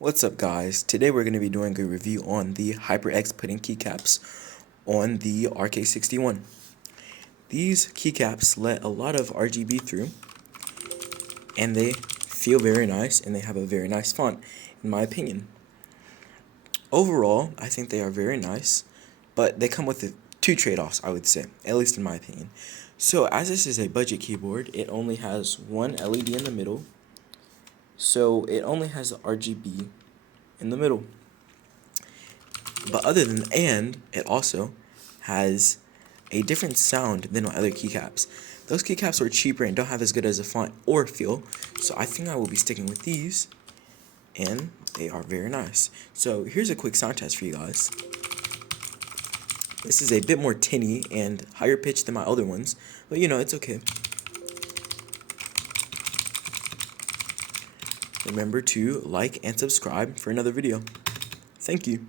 What's up guys, today we're going to be doing a review on the HyperX pudding keycaps on the RK61. These keycaps let a lot of RGB through and they feel very nice and they have a very nice font in my opinion. Overall, I think they are very nice, but they come with two trade-offs, I would say, at least in my opinion. So as this is a budget keyboard, it only has one LED in the middle, so it only has the RGB in the middle. But it also has a different sound than my other keycaps. Those keycaps are cheaper and don't have as good as a font or feel, so I think I will be sticking with these, and they are very nice. So here's a quick sound test for you guys. This is a bit more tinny and higher pitched than my other ones, but you know, it's okay. Remember to like and subscribe for another video. Thank you.